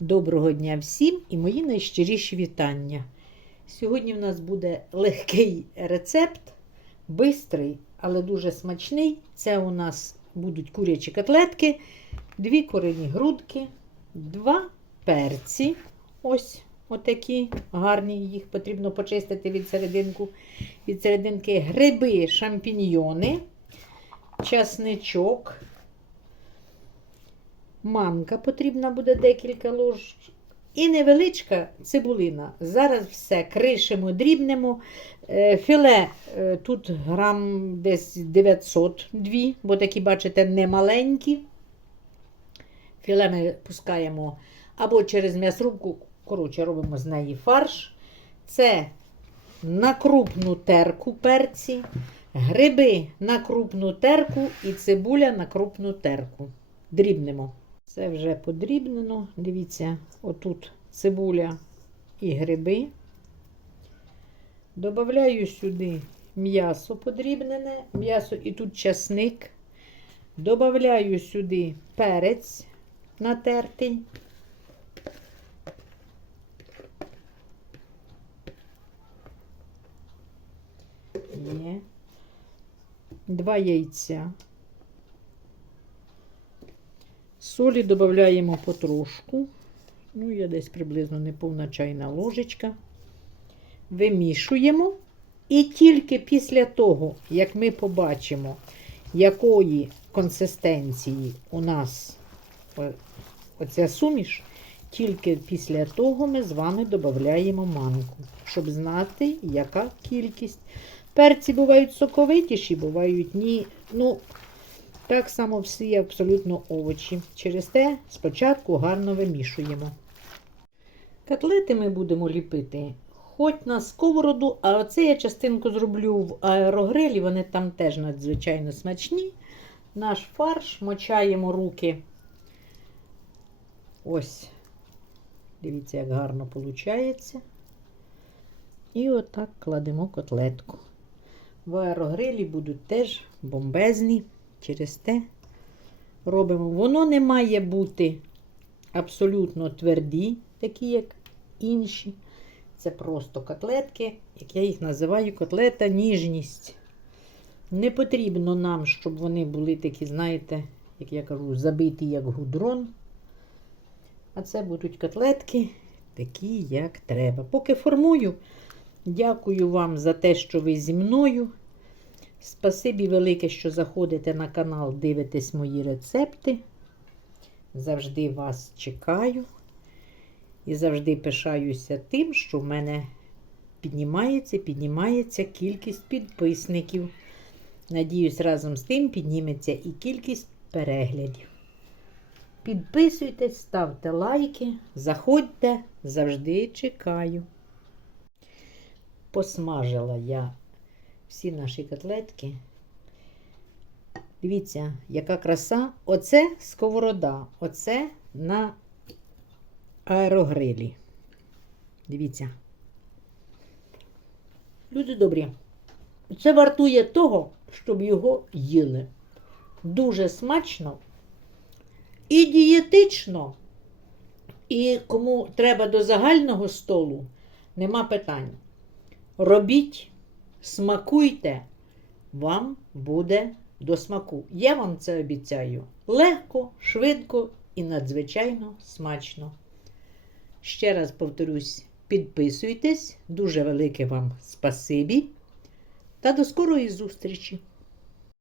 Доброго дня всім і мої найщиріші вітання. Сьогодні в нас буде легкий рецепт, бистрий, але дуже смачний. Це у нас будуть курячі котлетки, дві корені грудки, два перці. Ось отакі гарні. Їх потрібно почистити від серединку. Від серединки гриби, шампіньйони, часничок. Манка потрібна буде декілька лож. І невеличка цибулина. Зараз все кришимо, дрібнемо. Е, Філе е, тут грам десь 902, бо такі, бачите, не маленькі. Філе ми пускаємо або через м'ясрубку, коротше, робимо з неї фарш. Це на крупну терку перці, гриби на крупну терку і цибуля на крупну терку. Дрібнемо. Це вже подрібнено. Дивіться, отут цибуля і гриби. Добавляю сюди м'ясо подрібнене, м'ясо і тут часник. Добавляю сюди перець натертий. Є. Два яйця. Солі додаємо потрошку. Ну, я десь приблизно неповна чайна ложечка. Вимішуємо. І тільки після того, як ми побачимо, якої консистенції у нас оця суміш, тільки після того ми з вами додаємо манку, щоб знати, яка кількість. Перці бувають соковитіші, бувають ні. Ну, так само всі абсолютно овочі. Через те спочатку гарно вимішуємо. Котлети ми будемо ліпити хоч на сковороду, а оце я частинку зроблю в аерогрилі, вони там теж надзвичайно смачні. Наш фарш мочаємо руки. Ось. Дивіться, як гарно виходить. І отак кладемо котлетку. В аерогрилі будуть теж бомбезні. Через те робимо. Воно не має бути абсолютно тверді, такі, як інші. Це просто котлетки, як я їх називаю, котлета ніжність. Не потрібно нам, щоб вони були такі, знаєте, як я кажу, забиті як гудрон. А це будуть котлетки, такі, як треба. Поки формую, дякую вам за те, що ви зі мною. Спасибі велике, що заходите на канал, дивитесь мої рецепти. Завжди вас чекаю. І завжди пишаюся тим, що в мене піднімається, піднімається кількість підписників. Надіюсь, разом з тим підніметься і кількість переглядів. Підписуйтесь, ставте лайки, заходьте, завжди чекаю. Посмажила я всі наші котлетки. Дивіться, яка краса. Оце сковорода, оце на аерогрилі. Дивіться. Люди добрі. Це вартує того, щоб його їли. Дуже смачно і дієтично. І кому треба до загального столу, нема питань. Робіть, смакуйте, вам буде до смаку. Я вам це обіцяю. Легко, швидко і надзвичайно смачно. Ще раз повторюсь, підписуйтесь. Дуже велике вам спасибі. Та до скорої зустрічі!